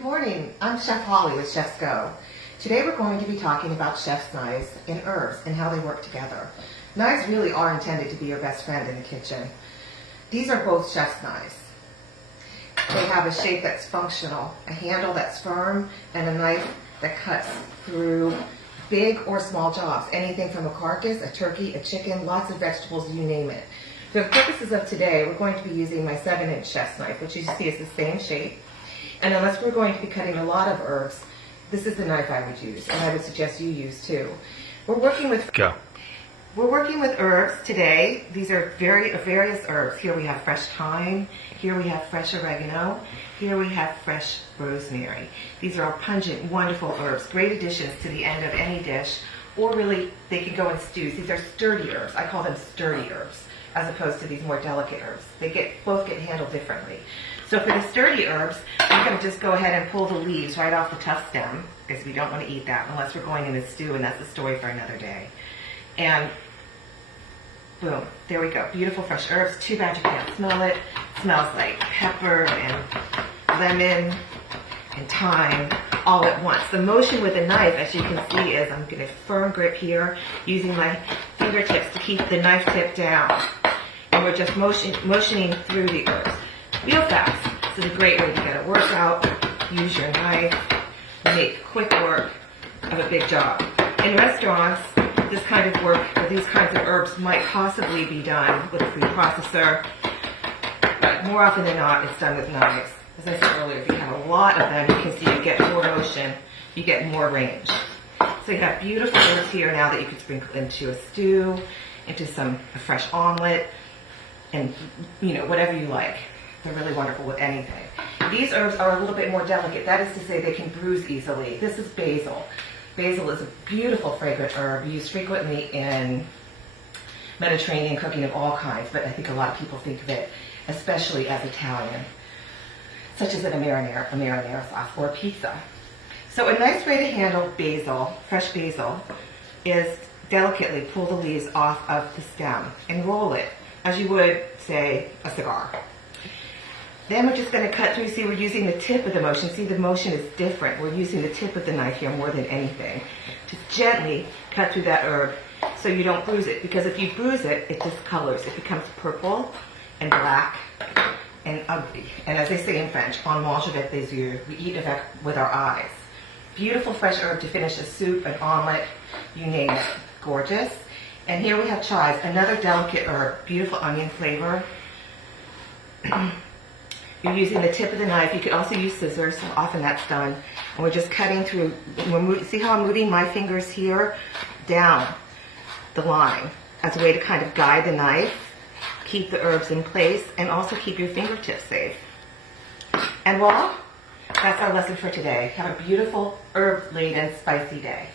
Good morning. I'm Chef Holly with ChefsGO. Today we're going to be talking about chef's knives and herbs and how they work together. Knives really are intended to be your best friend in the kitchen. These are both chef's knives. They have a shape that's functional, a handle that's firm, and a knife that cuts through big or small jobs. Anything from a carcass, a turkey, a chicken, lots of vegetables, you name it. For the purposes of today, we're going to be using my 7-inch chef's knife, which you see is the same shape. And unless we're going to be cutting a lot of herbs, this is the knife I would use, and I would suggest you use too. We're working with herbs today. These are various herbs. Here we have fresh thyme. Here we have fresh oregano. Here we have fresh rosemary. These are all pungent, wonderful herbs, great additions to the end of any dish, or really they can go in stews. These are sturdy herbs. I call them sturdy herbs, as opposed to these more delicate herbs. Both get handled differently. So for the sturdy herbs, I'm going to just go ahead and pull the leaves right off the tough stem, because we don't want to eat that unless we're going in a stew, and that's a story for another day. And boom, there we go. Beautiful fresh herbs. Too bad you can't smell it. It smells like pepper and lemon and thyme all at once. The motion with the knife, as you can see, is I'm getting a firm grip here, using my fingertips to keep the knife tip down. And we're just motioning through the herbs. Real fast. This is a great way to get a workout. Use your knife. Make quick work of a big job. In restaurants, this kind of work with these kinds of herbs might possibly be done with a food processor, but more often than not, it's done with knives. As I said earlier, if you have a lot of them, you can see you get more motion, you get more range. So you have beautiful herbs here now that you could sprinkle into a stew, into a fresh omelet, and whatever you like. They're really wonderful with anything. These herbs are a little bit more delicate. That is to say, they can bruise easily. This is basil. Basil is a beautiful fragrant herb used frequently in Mediterranean cooking of all kinds, but I think a lot of people think of it especially as Italian, such as in a marinara sauce or pizza. So a nice way to handle basil, fresh basil, is delicately pull the leaves off of the stem and roll it as you would, say, a cigar. Then we're just going to cut through. See, we're using the tip of the motion. See, the motion is different. We're using the tip of the knife here more than anything. Just gently cut through that herb so you don't bruise it. Because if you bruise it, it discolors. It becomes purple and black and ugly. And as they say in French, on mange avec les yeux. We eat with our eyes. Beautiful fresh herb to finish a soup, an omelet, you name it. Gorgeous. And here we have chives, another delicate herb. Beautiful onion flavor. You're using the tip of the knife. You could also use scissors, so often that's done. And we're just cutting through. See how I'm moving my fingers here down the line as a way to kind of guide the knife, keep the herbs in place, and also keep your fingertips safe. And voila, that's our lesson for today. Have a beautiful herb-laden, spicy day.